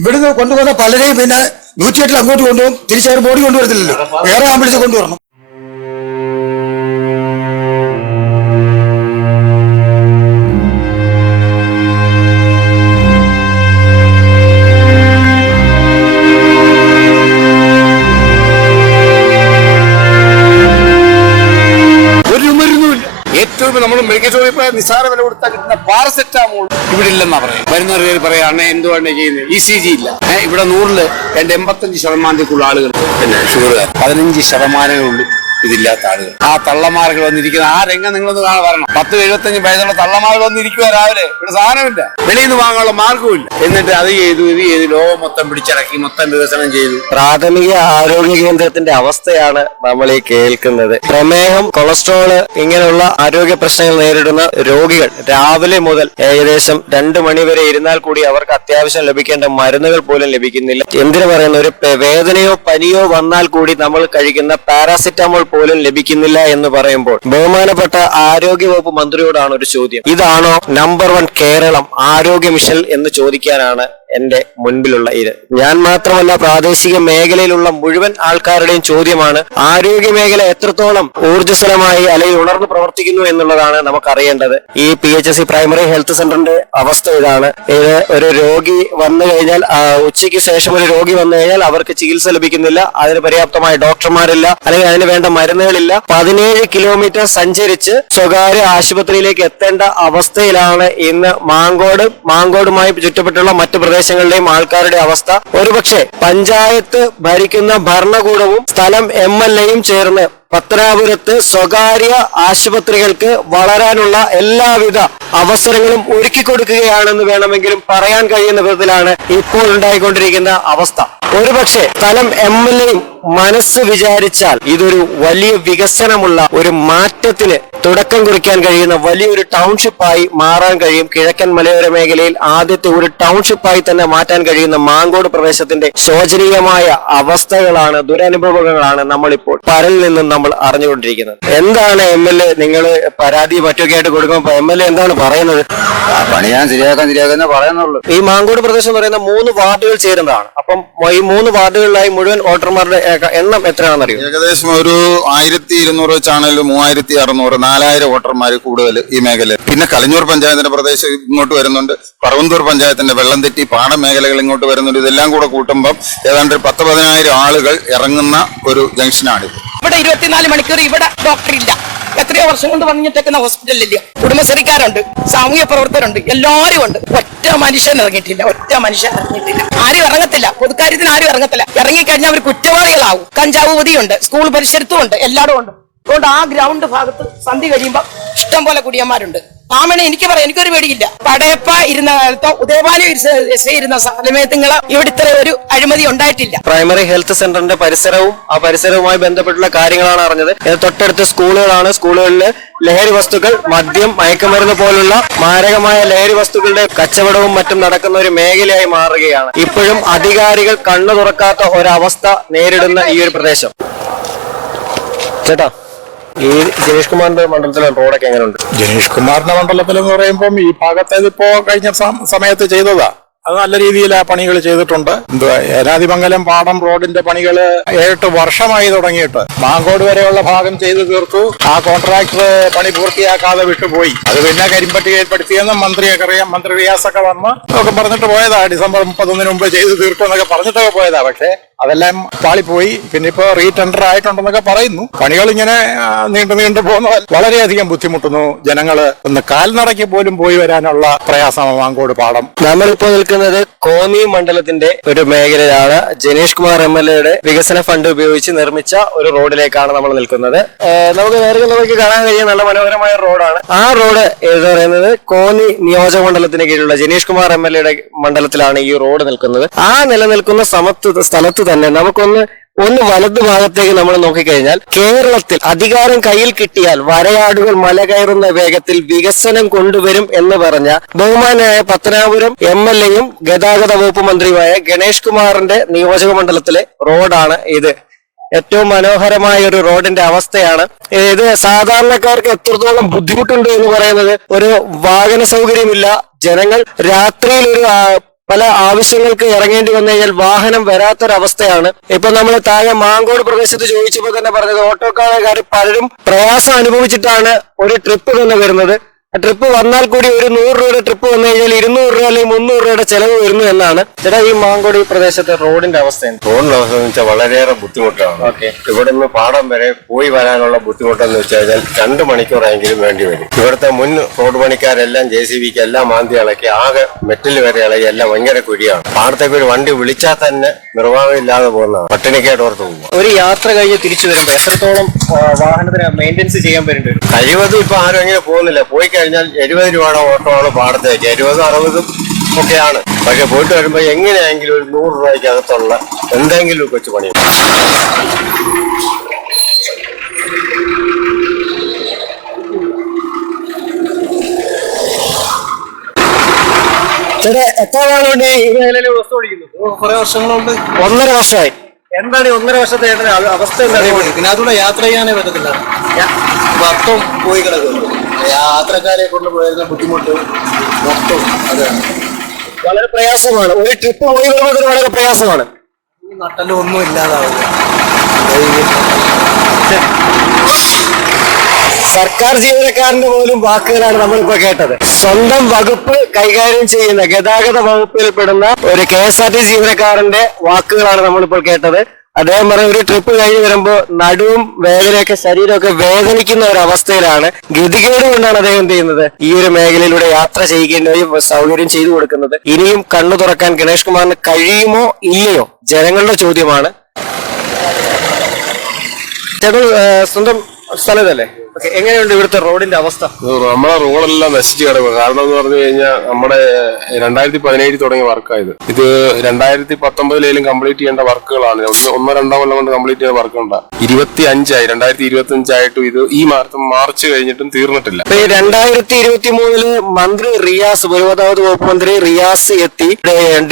ഇവിടുന്ന് കൊണ്ടുപോകുന്ന പലരെയും പിന്നെ നൂറ്റിയെട്ടിൽ അങ്ങോട്ട് കൊണ്ടുപോകും. തിരിച്ചവർ ബോഡി കൊണ്ടുവരത്തില്ലല്ലോ. വേറെ ആംബുലൻസ് കൊണ്ടുവരണം. നമ്മൾ മെഡിക്കൽ സ്റ്റോറിൽ പോയാൽ നിസ്സാര വില കൊടുത്താൽ കിട്ടുന്ന പാരസെറ്റാമോൾ. ഇവിടെ ഇല്ലെന്നാ പറയാം വരുന്നവർ പേര് പറയാം അണ്ണ എന്തുവാണ് ചെയ്യുന്നത്? ഇ സി ജി ഇല്ല. ഇവിടെ നൂറിൽ എന്റെ എൺപത്തഞ്ച് ശതമാനത്തേക്കുള്ള ആളുകൾ. പിന്നെ ഷുഗർ പതിനഞ്ച് ശതമാനമേ ഉള്ളൂ. ഇതില്ലാത്ത ആളുകൾ. ആ തള്ളമാർക്ക് വന്നിരിക്കുന്ന ആ രംഗം നിങ്ങളൊന്ന് കാണാൻ വരണം. പത്ത് എഴുപത്തഞ്ച് വയസ്സുള്ള തള്ളമാർ വന്നിരിക്കുക രാവിലെ. ഇവിടെ സാധനമില്ല. വെളിയിൽ നിന്ന് വാങ്ങാനുള്ള മാർഗവുമില്ല എന്നിട്ട് അത് ചെയ്തു ഇത് ചെയ്തു ലോകം മൊത്തം പിടിച്ചടക്കി മൊത്തം വികസനം ചെയ്തു. പ്രാഥമിക ആരോഗ്യ കേന്ദ്രത്തിന്റെ അവസ്ഥയാണ് നമ്മൾ ഈ കേൾക്കുന്നത്. പ്രമേഹം കൊളസ്ട്രോൾ ഇങ്ങനെയുള്ള ആരോഗ്യ പ്രശ്നങ്ങൾ നേരിടുന്ന രോഗികൾ രാവിലെ മുതൽ ഏകദേശം രണ്ട് മണി വരെ ഇരുന്നാൽ കൂടി അവർക്ക് അത്യാവശ്യം ലഭിക്കേണ്ട മരുന്നുകൾ പോലും ലഭിക്കുന്നില്ല. എന്തിനു പറയുന്ന ഒരു വേദനയോ പനിയോ വന്നാൽ കൂടി നമ്മൾ കഴിക്കുന്ന പാരാസിറ്റമോൾ പോലും ലഭിക്കുന്നില്ല എന്ന് പറയുമ്പോൾ ബഹുമാനപ്പെട്ട ആരോഗ്യവകുപ്പ് മന്ത്രിയോടാണ് ഒരു ചോദ്യം. ഇതാണോ നമ്പർ വൺ കേരളം ആരോഗ്യ മിഷൻ എന്ന് ചോദിക്കാനാണ് എന്റെ മുൻപിലുള്ള ഇത്. ഞാൻ മാത്രമല്ല പ്രാദേശിക മേഖലയിലുള്ള മുഴുവൻ ആൾക്കാരുടെയും ചോദ്യമാണ് ആരോഗ്യ മേഖല എത്രത്തോളം ഊർജസ്വലമായി അല്ലെങ്കിൽ ഉണർന്നു പ്രവർത്തിക്കുന്നു എന്നുള്ളതാണ് നമുക്കറിയേണ്ടത്. ഈ P H S C primary health സെന്ററിന്റെ അവസ്ഥ ഇതാണ്. ഇത് ഒരു രോഗി വന്നു കഴിഞ്ഞാൽ ഉച്ചയ്ക്ക് ശേഷം ഒരു രോഗി വന്നു കഴിഞ്ഞാൽ അവർക്ക് ചികിത്സ ലഭിക്കുന്നില്ല. അതിന് പര്യാപ്തമായ ഡോക്ടർമാരില്ല. അല്ലെങ്കിൽ അതിന് വേണ്ട മരുന്നുകളില്ല. പതിനേഴ് കിലോമീറ്റർ സഞ്ചരിച്ച് സ്വകാര്യ ആശുപത്രിയിലേക്ക് എത്തേണ്ട അവസ്ഥയിലാണ് ഇന്ന് മാങ്കോട്. മാങ്കോടുമായി ചുറ്റപ്പെട്ടുള്ള മറ്റു പ്രദേശങ്ങളിലെയും ആൾക്കാരുടെ അവസ്ഥ ഒരുപക്ഷെ പഞ്ചായത്ത് ഭരിക്കുന്ന ഭരണകൂടവും സ്ഥലം എം എൽ എയും ചേർന്ന് പത്തനാപുരത്ത് സ്വകാര്യ ആശുപത്രികൾക്ക് വളരാനുള്ള എല്ലാവിധ അവസരങ്ങളും ഒരുക്കി കൊടുക്കുകയാണെന്ന് വേണമെങ്കിലും പറയാൻ കഴിയുന്ന വിധത്തിലാണ് ഇപ്പോൾ ഉണ്ടായിക്കൊണ്ടിരിക്കുന്ന അവസ്ഥ. ഒരുപക്ഷെ സ്ഥലം എം എൽ എയും മനസ്സ് വിചാരിച്ചാൽ ഇതൊരു വലിയ വികസനമുള്ള ഒരു മാറ്റത്തിന് തുടക്കം കുറിക്കാൻ കഴിയുന്ന വലിയൊരു ടൗൺഷിപ്പായി മാറാൻ കഴിയും. കിഴക്കൻ മലയോര മേഖലയിൽ ആദ്യത്തെ ഒരു ടൗൺഷിപ്പായി തന്നെ മാറ്റാൻ കഴിയുന്ന മാങ്കോട് പ്രദേശത്തിന്റെ ശോചനീയമായ അവസ്ഥകളാണ് ദുരനുഭവങ്ങളാണ് നമ്മളിപ്പോൾ പരൽ നിന്നും നമ്മൾ അറിഞ്ഞുകൊണ്ടിരിക്കുന്നത്. എന്താണ് എം എൽ എ നിങ്ങൾ പരാതി മറ്റൊക്കെ ആയിട്ട് കൊടുക്കുമ്പോൾ എം എൽ എ എന്താണ് പറയുന്നത്? പണി ഞാൻ ശരിയാക്കാൻ ശരിയാക്കാൻ പറയുന്നുള്ളൂ. ഈ മാങ്കോട് പ്രദേശം എന്ന് പറയുന്ന മൂന്ന് വാർഡുകൾ ചേരുന്നതാണ്. അപ്പം ഈ മൂന്ന് വാർഡുകളിലായി മുഴുവൻ വോട്ടർമാരുടെ എണ്ണം എത്രയാണെന്ന് അറിയോ ഏകദേശം ഒരു ആയിരത്തി ഇരുന്നൂറ് ചാനൽ മൂവായിരത്തി അറുന്നൂറ് നാലായിരം വോട്ടർമാർ കൂടുതൽ ഈ മേഖലയിൽ. പിന്നെ കലഞ്ഞൂർ പഞ്ചായത്തിന്റെ പ്രദേശം ഇങ്ങോട്ട് വരുന്നുണ്ട്. പറവന്തൂർ പഞ്ചായത്തിന്റെ വെള്ളം തെറ്റി പാടം മേഖലകൾ ഇങ്ങോട്ട് വരുന്നുണ്ട്. ഇതെല്ലാം കൂടെ കൂട്ടുമ്പം ഏതാണ്ട് പത്ത് പതിനായിരം ആളുകൾ ഇറങ്ങുന്ന ഒരു ജംഗ്ഷനാണിത്. ഇവിടെ ഇരുപത്തിനാല് മണിക്കൂർ ഇവിടെ ഡോക്ടർ ഇല്ല. എത്രയോ വർഷം കൊണ്ട് പറഞ്ഞിട്ടേക്കുന്ന ഹോസ്പിറ്റലില്ല കുടുംബശ്രീക്കാരുണ്ട് സാമൂഹ്യ പ്രവർത്തകരുണ്ട് എല്ലാവരും ഉണ്ട്. ഒറ്റ മനുഷ്യൻ ഇറങ്ങിയിട്ടില്ല ഒറ്റ മനുഷ്യൻ ഇറങ്ങിയിട്ടില്ല. ആരും ഇറങ്ങത്തില്ല പൊതുക്കാര്യത്തിന് ആരും ഇറങ്ങത്തില്ല. ഇറങ്ങിക്കഴിഞ്ഞാൽ അവർ കുറ്റവാളികളാവും. കഞ്ചാവ് ഉണ്ട് സ്കൂൾ പരിസരത്തും ഉണ്ട് എല്ലായിടും ഉണ്ട്. അതുകൊണ്ട് ആ ഗ്രൗണ്ട് ഭാഗത്ത് സന്ധി കഴിയുമ്പോൾ ഇഷ്ടം പോലെ കുടിയന്മാരുണ്ട്. മാമനെ എനിക്ക് പറയാം എനിക്കൊരു പേടിയില്ല. പടയപ്പ ഇരുന്ന കാലത്തോ ഉദയപാലി ഇരുന്ന സമയത്തുങ്ങളോ ഇവിടെ ഒരു അഴിമതി ഉണ്ടായിട്ടില്ല. പ്രൈമറി ഹെൽത്ത് സെന്ററിന്റെ പരിസരവും ആ പരിസരവുമായി ബന്ധപ്പെട്ടുള്ള കാര്യങ്ങളാണ് അറിഞ്ഞത്. തൊട്ടടുത്ത സ്കൂളുകളാണ്. സ്കൂളുകളിൽ ലഹരി വസ്തുക്കൾ മദ്യം മയക്കുമരുന്ന് പോലുള്ള മാരകമായ ലഹരി വസ്തുക്കളുടെ കച്ചവടവും മറ്റും നടക്കുന്ന ഒരു മേഖലയായി മാറുകയാണ്. ഇപ്പോഴും അധികാരികൾ കണ്ണു തുറക്കാത്ത ഒരവസ്ഥ നേരിടുന്ന ഈ ഒരു പ്രദേശം. ചേട്ടാ ഈ ജനീഷ് കുമാറിന്റെ മണ്ഡലത്തിലെ റോഡൊക്കെ എങ്ങനെയുണ്ട് ജനീഷ് കുമാറിന്റെ മണ്ഡലത്തിൽ എന്ന് പറയുമ്പോൾ ഈ ഭാഗത്ത് ഇതിപ്പോ കഴിഞ്ഞ സമയത്ത് ചെയ്തതാ. അത് നല്ല രീതിയിൽ ആ പണികൾ ചെയ്തിട്ടുണ്ട് ഏനാതിമംഗലം പാടം റോഡിന്റെ പണികൾ ഏഴെട്ട് വർഷമായി തുടങ്ങിയിട്ട്. മാങ്കോട് വരെയുള്ള ഭാഗം ചെയ്തു തീർത്തു. ആ കോൺട്രാക്ടർ പണി പൂർത്തിയാക്കാതെ വിട്ടുപോയി. അത് പിന്നെ കരിമ്പട്ടികപ്പെടുത്തിയെന്ന് മന്ത്രിയൊക്കെ അറിയാം. മന്ത്രി റിയാസൊക്കെ വന്ന് ഒക്കെ പറഞ്ഞിട്ട് പോയതാ. ഡിസംബർ മുപ്പത്തൊന്നിന് മുമ്പ് ചെയ്തു തീർക്കും എന്നൊക്കെ പറഞ്ഞിട്ടൊക്കെ പോയതാ. പക്ഷേ അതെല്ലാം പാളിപ്പോയി. പിന്നെ ഇപ്പോ റീടെൻഡർ ആയിട്ടുണ്ടെന്നൊക്കെ പറയുന്നു. പണികൾ ഇങ്ങനെ നീണ്ടു നീണ്ടു പോകുന്നത് വളരെയധികം ബുദ്ധിമുട്ടുന്നു ജനങ്ങൾ. ഒന്ന് കാൽനടയ്ക്ക് പോലും പോയി വരാനുള്ള പ്രയാസമാണ് മാങ്കോട് പാടം. നമ്മളിപ്പോ നിൽക്കുന്നത് കോന്നി മണ്ഡലത്തിന്റെ ഒരു മേഖലയിലാണ്. ജനീഷ് കുമാർ എം എൽ എയുടെ വികസന ഫണ്ട് ഉപയോഗിച്ച് നിർമ്മിച്ച ഒരു റോഡിലേക്കാണ് നമ്മൾ നിൽക്കുന്നത്. നമുക്ക് നേരെ നമുക്ക് കാണാൻ കഴിയുന്ന നല്ല മനോഹരമായ റോഡാണ്. ആ റോഡ് എന്ന് പറയുന്നത് കോന്നി നിയോജക മണ്ഡലത്തിന് കീഴിലുള്ള ജനീഷ് കുമാർ എം എൽ എയുടെ മണ്ഡലത്തിലാണ് ഈ റോഡ് നിൽക്കുന്നത്. ആ നിലനിൽക്കുന്ന സമത്വ സ്ഥലത്ത് തന്നെ നമുക്കൊന്ന് ഒന്ന് വലതു ഭാഗത്തേക്ക് നമ്മൾ നോക്കിക്കഴിഞ്ഞാൽ കേരളത്തിൽ അധികാരം കയ്യിൽ കിട്ടിയാൽ വരയാടുകൾ മല കയറുന്ന വേഗത്തിൽ വികസനം കൊണ്ടുവരും എന്ന് പറഞ്ഞ ബഹുമാനായ പത്തനാപുരം എം എൽ എയും ഗതാഗത വകുപ്പ് മന്ത്രിയുമായ ഗണേഷ് കുമാറിന്റെ നിയോജക മണ്ഡലത്തിലെ റോഡാണ് ഇത്. ഏറ്റവും മനോഹരമായ ഒരു റോഡിന്റെ അവസ്ഥയാണ്. ഇത് സാധാരണക്കാർക്ക് എത്രത്തോളം ബുദ്ധിമുട്ടുണ്ട് എന്ന് പറയുന്നത് ഒരു വാഹന സൗകര്യമില്ല. ജനങ്ങൾ രാത്രിയിൽ ഒരു പല ആവശ്യങ്ങൾക്ക് ഇറങ്ങേണ്ടി വന്നു കഴിഞ്ഞാൽ വാഹനം വരാത്തൊരവസ്ഥയാണ്. ഇപ്പൊ നമ്മൾ താഴെ മാങ്കോട് പ്രദേശത്ത് ചോദിച്ചപ്പോൾ തന്നെ പറഞ്ഞത് ഓട്ടോക്കാരക്കാർ പലരും പ്രയാസം അനുഭവിച്ചിട്ടാണ് ഒരു ട്രിപ്പ് തന്നെ വരുന്നത്. ട്രിപ്പ് വന്നാൽ കൂടി ഒരു നൂറ് രൂപയുടെ ട്രിപ്പ് വന്നു കഴിഞ്ഞാൽ ഇരുന്നൂറ് രൂപ അല്ലെങ്കിൽ മുന്നൂറ് രൂപയുടെ ചെലവ് വരുന്നു എന്നാണ്. ചേട്ടാ ഈ മാങ്കോടി പ്രദേശത്തെ റോഡിന്റെ അവസ്ഥ? റോഡിന്റെ അവസ്ഥ എന്ന് വെച്ചാൽ വളരെയേറെ ബുദ്ധിമുട്ടാണ്. ഇവിടെ നിന്ന് പാടം വരെ പോയി വരാനുള്ള ബുദ്ധിമുട്ടെന്ന് വെച്ച് കഴിഞ്ഞാൽ രണ്ട് മണിക്കൂറെങ്കിലും വേണ്ടി വരും. ഇവിടുത്തെ മുൻ റോഡ് പണിക്കാരെല്ലാം ജെ സി ബിക്ക് എല്ലാം മാന്തി ഇളക്കി ആകെ മെറ്റിൽ വരെ ഇളകി എല്ലാം ഭയങ്കര കുഴിയാണ്. പാടത്തേക്ക് ഒരു വണ്ടി വിളിച്ചാൽ തന്നെ നിർവാഹം ഇല്ലാതെ പോകുന്നതാണ്. പട്ടിണിക്കായിട്ട് ഓർത്ത് പോകും. ഒരു യാത്ര കഴിഞ്ഞ് തിരിച്ചു വരുമ്പോൾ എത്രത്തോളം വാഹനത്തിന് മെയിന്റെനൻസ് ചെയ്യാൻ വരേണ്ടി വരും? കഴിവതും ഇപ്പൊ ആരും അങ്ങനെ പോകുന്നില്ല. പോയി കഴിഞ്ഞാൽ എഴുപത് രൂപയുടെ ഓട്ടോ ആണ് പാടത്തേക്ക്. എഴുപതും അറുപതും ഒക്കെയാണ്. പക്ഷെ പോയിട്ട് വരുമ്പോ എങ്ങനെയെങ്കിലും ഒരു നൂറ് രൂപയ്ക്ക് അകത്തുള്ള എന്തെങ്കിലും കൊച്ചു പണി. ചേട്ടാ എത്ര നാളുകൊണ്ട് ഈ മേഖലയിൽ വസ്തു ഓടിക്കുന്നു? കുറെ വർഷങ്ങളുണ്ട് ഒന്നര വർഷമായി. എന്താണ് ഈ ഒന്നര വർഷത്തെ ചേട്ടന് അവസ്ഥ എന്താ ഇതിനകത്തൂടെ യാത്ര ചെയ്യാനേ പറ്റത്തില്ല. മൊത്തം പോയി കിടക്കുന്നു. യാത്രക്കാരെ കൊണ്ട് പോയിരുന്ന ബുദ്ധിമുട്ട് മൊത്തം അതാണ്. വളരെ പ്രയാസമാണ്. ഒരു ട്രിപ്പ് പോയി വരുന്നത് വളരെ പ്രയാസമാണ്. ഈ നട്ടലും ഒന്നും ഇല്ലാതാവില്ല. സർക്കാർ ജീവനക്കാരന്റെ പോലും വാക്കുകളാണ് നമ്മളിപ്പോ കേട്ടത്. സ്വന്തം വകുപ്പ് കൈകാര്യം ചെയ്യുന്ന ഗതാഗത വകുപ്പിൽ പെടുന്ന ഒരു കെ എസ് ആർ ടി ജീവനക്കാരന്റെ വാക്കുകളാണ് നമ്മളിപ്പോൾ കേട്ടത്. അദ്ദേഹം പറഞ്ഞ ഒരു ട്രിപ്പ് കഴിഞ്ഞ് വരുമ്പോൾ നടുവും വേദനയൊക്കെ ശരീരമൊക്കെ വേദനിക്കുന്ന ഒരു അവസ്ഥയിലാണ്. ഗതികേട് കൊണ്ടാണ് അദ്ദേഹം എന്ത് ചെയ്യുന്നത്? ഈ ഒരു മേഖലയിലൂടെ യാത്ര ചെയ്യുകയും സൗകര്യം ചെയ്തു കൊടുക്കുന്നത്. ഇനിയും കണ്ണു തുറക്കാൻ ഗണേഷ് കുമാറിന് കഴിയുമോ ഇല്ലയോ? ജനങ്ങളുടെ ചോദ്യമാണ്. ചേട്ടൻ സ്വന്തം സ്ഥലത്തല്ലേ ഓക്കെ എങ്ങനെയുണ്ട് ഇവിടുത്തെ റോഡിന്റെ അവസ്ഥ? നമ്മളെ റോഡെല്ലാം നശിച്ചു കിടക്കുക കാരണം എന്ന് പറഞ്ഞു കഴിഞ്ഞാൽ നമ്മുടെ രണ്ടായിരത്തി പതിനേഴിൽ തുടങ്ങിയ വർക്കായത് ഇത്. രണ്ടായിരത്തി പത്തൊമ്പതിലേലും കംപ്ലീറ്റ് ചെയ്യേണ്ട വർക്കുകളാണ്. ഒന്ന് ഒന്നോ രണ്ടോ കൊല്ലം കൊണ്ട് കംപ്ലീറ്റ് ചെയ്ത വർക്കുണ്ട് ഇരുപത്തി അഞ്ചായി രണ്ടായിരത്തി ഇരുപത്തി അഞ്ചായിട്ടും ഇത് ഈ മാസം മാർച്ച് കഴിഞ്ഞിട്ടും തീർന്നിട്ടില്ല. ഈ രണ്ടായിരത്തി ഇരുപത്തി മൂന്നിൽ മന്ത്രി റിയാസ് പൊതുഗതാഗത വകുപ്പ് മന്ത്രി റിയാസ് എത്തി.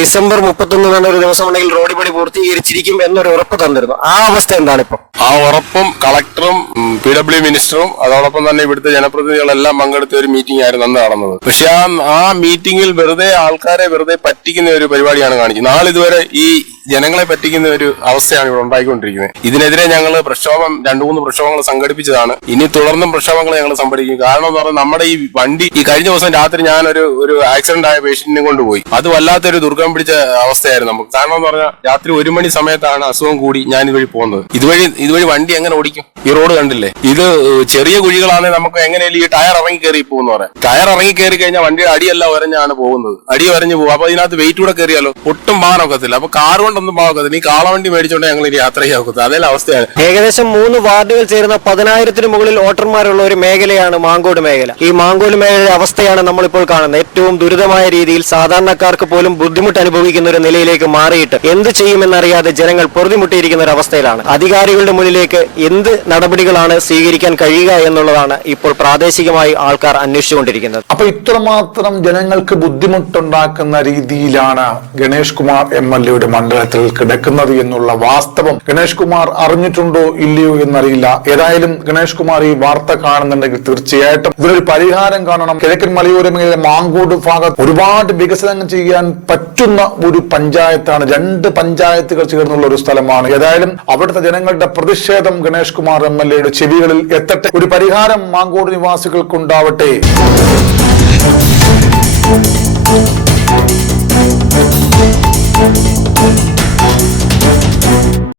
ഡിസംബർ മുപ്പത്തൊന്ന് എന്ന ഒരു ദിവസം ഉണ്ടെങ്കിൽ റോഡ് പണി പൂർത്തീകരിച്ചിരിക്കും എന്നൊരു ഉറപ്പ് തന്നിരുന്നു. ആ അവസ്ഥ എന്താണ് ഇപ്പൊ? ആ ഉറപ്പും കളക്ടറും പി ഡബ്ല്യു മിനിസ്റ്ററും അതോടൊപ്പം തന്നെ ഇവിടുത്തെ ജനപ്രതിനിധികളെല്ലാം പങ്കെടുത്ത ഒരു മീറ്റിംഗ് ആയിരുന്നു അന്ന് നടന്നത്. പക്ഷെ ആ ആ മീറ്റിംഗിൽ വെറുതെ ആൾക്കാരെ വെറുതെ പറ്റിക്കുന്ന ഒരു പരിപാടിയാണ് കാണിക്കുന്നത്. നാളിതുവരെ ഈ ജനങ്ങളെ പറ്റിക്കുന്ന ഒരു അവസ്ഥയാണ് ഇവിടെ ഉണ്ടായിക്കൊണ്ടിരിക്കുന്നത്. ഇതിനെതിരെ ഞങ്ങൾ പ്രക്ഷോഭം രണ്ടു മൂന്ന് പ്രക്ഷോഭങ്ങൾ സംഘടിപ്പിച്ചതാണ്. ഇനി തുടർന്നും പ്രക്ഷോഭങ്ങൾ ഞങ്ങൾ സംഘടിപ്പിക്കും കാരണം എന്ന് പറഞ്ഞാൽ നമ്മുടെ ഈ വണ്ടി ഈ കഴിഞ്ഞ ദിവസം രാത്രി ഞാൻ ഒരു ഒരു ആക്സിഡന്റ് ആയ പേഷ്യന്റിനെ കൊണ്ടുപോയി. അത് വല്ലാത്തൊരു ദുർഗം പിടിച്ച അവസ്ഥയായിരുന്നു നമുക്ക്. കാരണം എന്ന് പറഞ്ഞാൽ രാത്രി ഒരു മണി സമയത്താണ് അസുഖം കൂടി ഞാൻ ഇതുവഴി പോകുന്നത്. ഇതുവഴി ഇതുവഴി വണ്ടി എങ്ങനെ ഓടിക്കും? ഈ റോഡ് കണ്ടില്ലേ? ഇത് ചെറിയ കുഴികളാണെങ്കിൽ നമുക്ക് എങ്ങനെയാലും ഈ ടയർ ഇറങ്ങി കയറി പോകുന്ന പറയാം. ടയർ ഇറങ്ങി കയറി കഴിഞ്ഞാൽ വണ്ടിയുടെ അടിയെല്ലാം ഒരഞ്ഞാണ് പോകുന്നത്. അടി ഒരഞ്ഞ് പോകും. അപ്പൊ ഇതിനകത്ത് വെയിറ്റ് കൂടെ കയറിയാലോ? ഒട്ടും പോകാൻ ഒക്കത്തില്ല അപ്പൊ കാർ കൊണ്ടൊന്നും പാവക്കത്തില്ല ഈ കാളവണ്ടി മേടിച്ചോണ്ട് ഞങ്ങൾ ഇനി യാത്ര അതേ അവസ്ഥയാണ്. ഏകദേശം മൂന്ന് വാർഡുകൾ ചേരുന്ന പതിനായിരത്തിന് മുകളിൽ വോട്ടർമാരുള്ള ഒരു മേഖലയാണ് മാങ്കോട് മേഖല. ഈ മാങ്കോട് മേഖലയുടെ അവസ്ഥയാണ് നമ്മളിപ്പോൾ കാണുന്നത്. ഏറ്റവും ദുരിതമായ രീതിയിൽ സാധാരണക്കാർക്ക് പോലും ബുദ്ധിമുട്ട് അനുഭവിക്കുന്ന ഒരു നിലയിലേക്ക് മാറിയിട്ട് എന്ത് ചെയ്യുമെന്നറിയാതെ ജനങ്ങൾ പൊറുതിമുട്ടിയിരിക്കുന്ന ഒരു അവസ്ഥയിലാണ്. അധികാരികളുടെ മുന്നിലേക്ക് എന്ത് നടപടികളാണ് സ്വീകരിക്കാൻ കഴിയുക എന്നുള്ളതാണ് ഇപ്പോൾ പ്രാദേശികമായി ആൾക്കാർ അന്വേഷിച്ചുകൊണ്ടിരിക്കുന്നത്. അപ്പൊ ഇത്രമാത്രം ജനങ്ങൾക്ക് ബുദ്ധിമുട്ടുണ്ടാക്കുന്ന രീതിയിലാണ് ഗണേഷ് കുമാർ എം എൽ എയുടെ മണ്ഡലത്തിൽ കിടക്കുന്നത് എന്നുള്ള വാസ്തവം. ഗണേഷ് കുമാർ അറിഞ്ഞിട്ടുണ്ടോ ഇല്ലയോ എന്നറിയില്ല. ഏതായാലും ഗണേഷ് കുമാർ ഈ വാർത്ത കാണുന്നുണ്ടെങ്കിൽ തീർച്ചയായിട്ടും ഇതിനൊരു പരിഹാരം കാണണം. കിഴക്കൻ മലയോര മേഖല മാങ്കോട് ഭാഗത്ത് ഒരുപാട് വികസനം ചെയ്യാൻ പറ്റുന്ന ഒരു പഞ്ചായത്താണ്. രണ്ട് പഞ്ചായത്തുകൾ ചേർന്നുള്ള ഒരു സ്ഥലമാണ്. ഏതായാലും അവിടുത്തെ ജനങ്ങളുടെ പ്രതിഷേധം ഗണേഷ് കുമാർ എം എൽ എയുടെ ചെവികളിൽ എത്തട്ടെ. ഒരു പരിഹാരം മാങ്കോട് നിവാസികൾക്കുണ്ടാവട്ടെ.